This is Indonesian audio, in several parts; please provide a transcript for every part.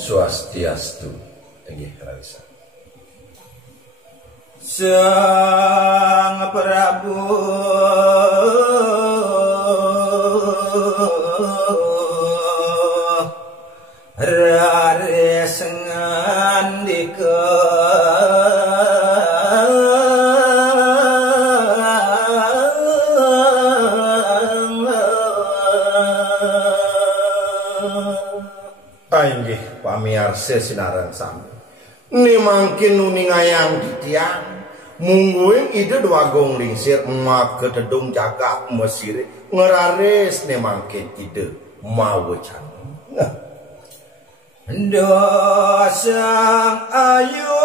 Swastiastu. Nggih, Raisa. Sang Prabu rares ngandika Inggih pamiarsa sinaran sami. Ni mangkin nuningayang titiang mungguing ide dwagong lingsir emak ketedung jaga mesir ngerares ni mangkin ide mawacan. Dosang ayu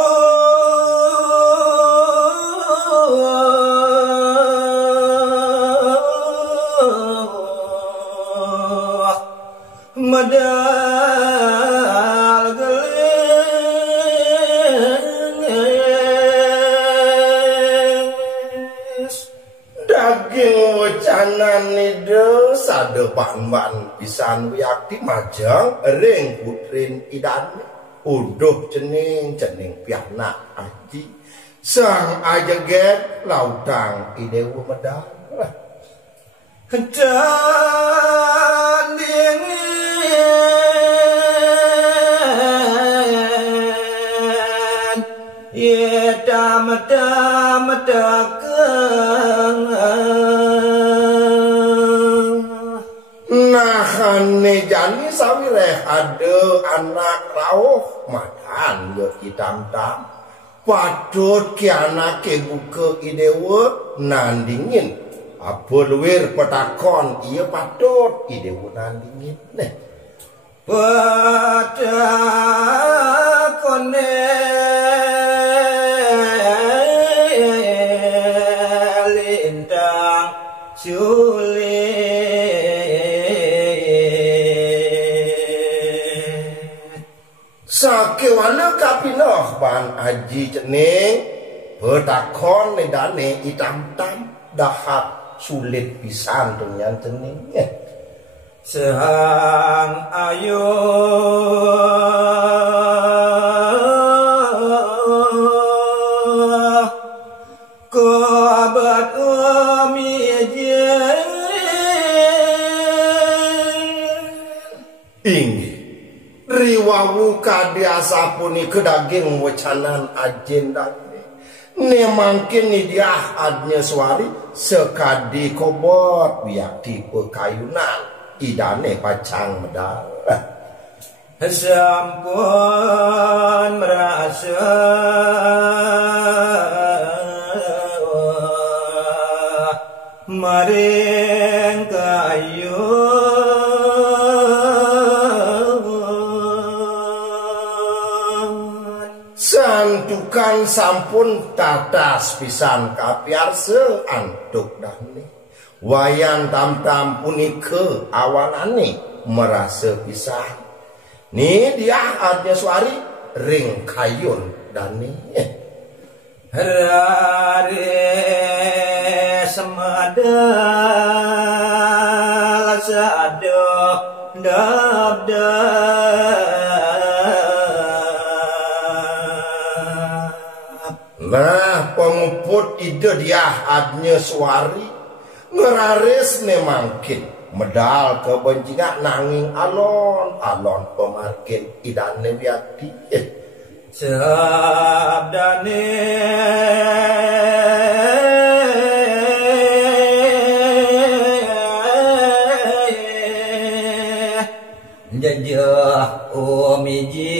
medal gelis daging wacanan nido sadepan-ban pisan wiyakti majang ring putrin idane uduh cening piana aji sang ajaget lautang idewa medal dan dingin ye dam dagang nahane jani sawireh ada anak rauh madan yo hitam-tam padut ki anake buka idewa nandingin apa luwir petakon iya patut idewa nandingin neh petakon lintang sulit sakewana kapinoh ban aji cening petakon nedane hitam-tam dahat sulit pisan tunyan cening sang ayu kobat umijin inggih riwawu kadiasa puni kedaging wacanan agenda ne mangkin ni dia adnya suari sekadi kobot biak tipe kayunan idane pacang medal sampun merasa maring kayu santukan sampun tatas pisan kapiarsa antuk dahne wayan tam-tam punika awanane merasa pisan ni dia adnya suari ring kayun dane rare semadal sadoh nah penguput ide dia adnya suari ngeraris ne mangkin medal kebencingan nanging alon pemarkin idane wiati sabdane jajah omiji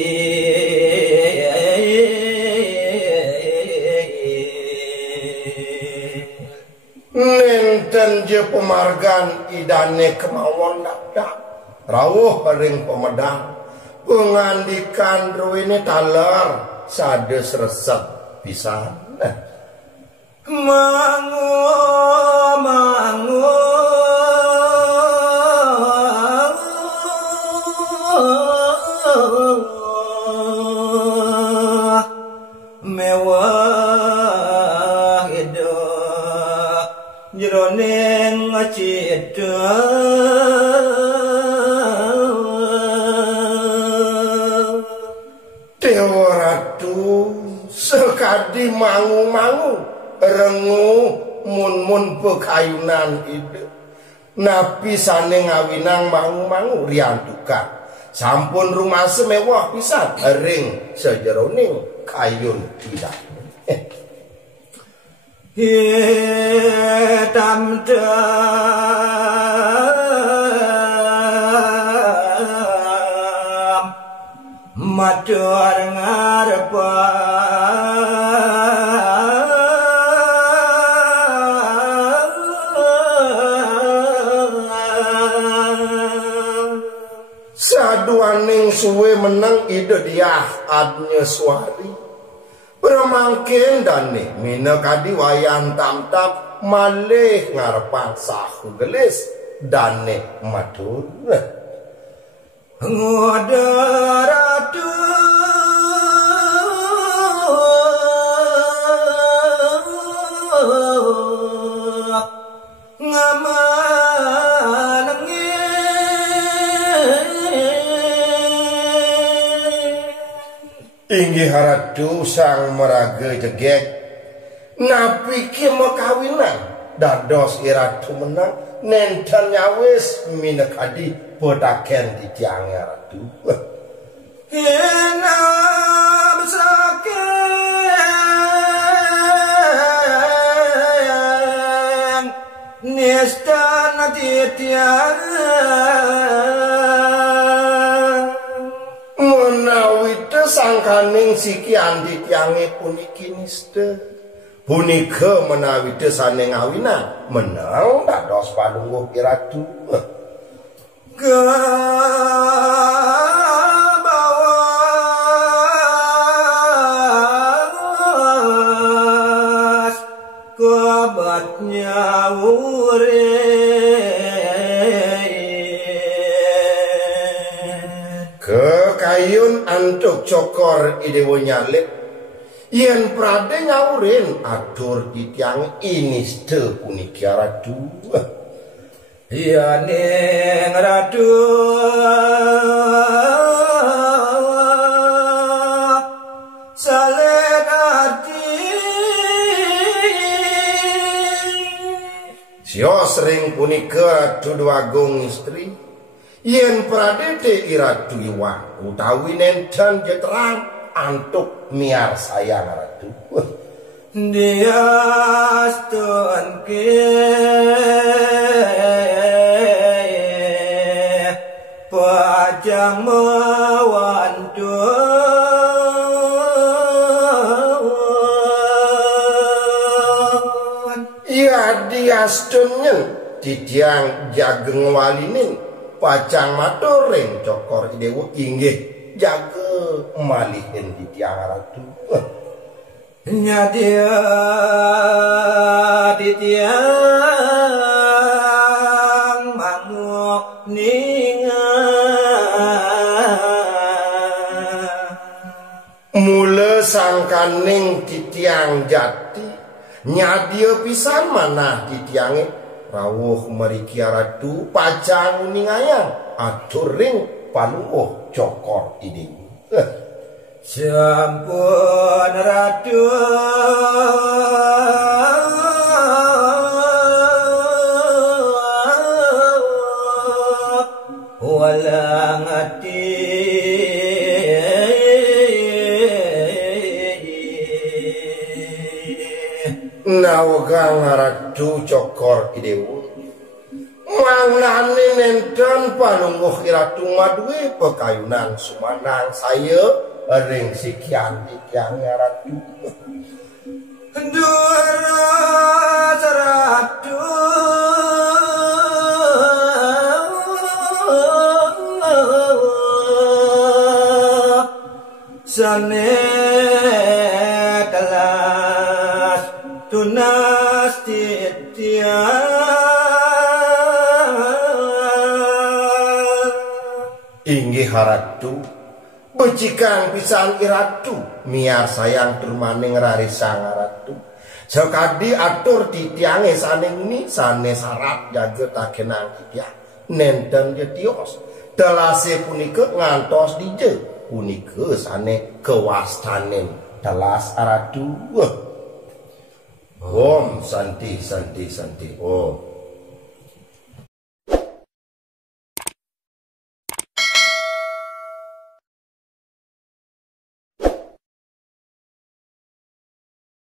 nenten je pemargan idane kemauan dadak rawuh ring pemedang pengandikan ruwine taler sades resep pisan mangu mewah itu jroning cita Dewa Ratu sekadi mangu-mangu rengu mun pekayunan ide napi sane ngawinang mangu-mangu riantukan sampun rumah semewah pisan ring sejeroning kayun tidak hitam matur ngarepan saduaning suwe menang ide diah adnya suari bermangkin dane mina kadi wayan tam-tam malih ngarepan sahu gelis dane matur ngodaratu ngamanengi inggih Ratu sang meraga jegek napi ki mekawinan dados iratu menang nenten nyawis minekadi pedaken di tiang Ratu hina besaken nistana titiang menawi sangkaning sikian di tiange puniki niste punika menawi desane ngawinan menang dados palungguh Ratu kebawas kebatnya kekayun antuk cokor idewo nyalit yen prade nyaurin atur di tiang iniste puniki Ratu ya ning Ratu salen ati sio sering punika Ratu Dwagung istri yen pradete Ratu iwang utawi nenten jeterang antuk miar sayang Ratu dia stunke pajang mawantun ya dia stunyen titiang jageng walinin pacang matureng cokor idewu inggih jaga malihin titiang Ratu nyadia titiang manguk ninga mula sangkaning titiang jati nyadia pisan manah titiange rawuh meriki Ratu pacang ningayang atur ring palungguh cokor ini sampun Ratu walang ati nawagang Ratu cokor idewu mangnane nenten palungguh Ratu maduwe pekayunan sumanang saya ring sikian tiang Ratu Duara Ratu sane kelas tunas titiang inggih Ratu becikan pisan Ratu miar sayang turmaning rarisang Ratu sekadi atur titiange saning ni sane sarat jaga takenang titiang nenten getios telase punika ngantos dije punika sane kewastanen telas aradu. Om santi. Oh.